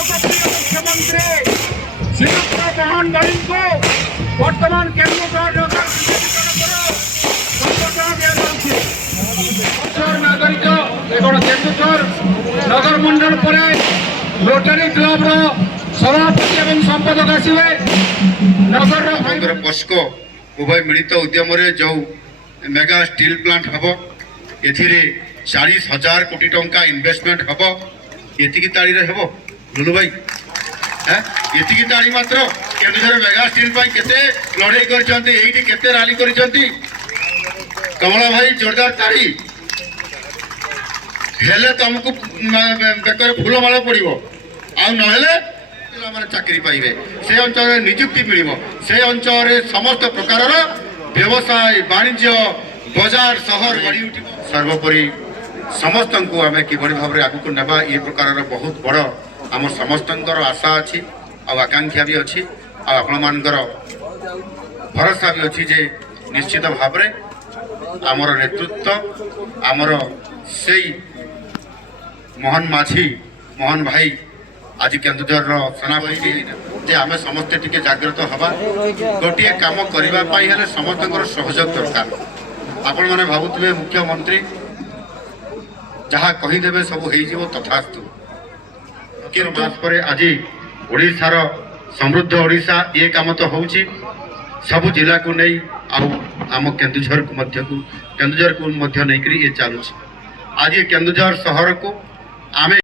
मुख्यमंत्री श्रीयुक्त मोहन भाई को वर्तमान केन्द्र नागरिक केन्दुझर नगर मंडल पर रोटरी क्लब सभापति और संपादक आसवे नगर पस्को उभय मिलित उद्यम जो मेगा स्टील प्लांट हम ए 40,000 कोटी टंका इन्वेस्टमेंट हम ये ताड़ी हम लुलु भाई ये ताड़ी मात्र केन्दुझर मेगा स्टील केते लड़ाई करते राली कर कमला भाई जोरदार ताड़ी हेले तुमको बेकर फूलमाला पड़ो आने चाकरी पाइबे से अंचल निजुक्ति मिल से अंचल समस्त प्रकार व्यवसाय वाणिज्य बजार सहर गढ़ी उठ सर्वोपरि समस्त को आम किभली भाव में आगक ना ये प्रकार बहुत बड़ आम समस्त आशा अच्छी आकांक्षा भी अच्छी आपण मानकर भरोसा भी अच्छी जे निश्चित भाव में आमर नेतृत्व आमर से मोहन माझी मोहन भाई आज केन्दुझर सेनापति जे आम समस्ते टिके जागृत हवा गोटे काम करने समस्त सहयोग दरकार आपण मैंने भावुवे मुख्यमंत्री जहाँ कहीदेवे सब हो तथास्तु मास पर आज ओडिशार समृद्ध ओडिशा ये काम तो होउची सब जिला को नहीं आम केन्दुझर को नहीं ये चलुची आज ये केन्दुझर शहर को आमे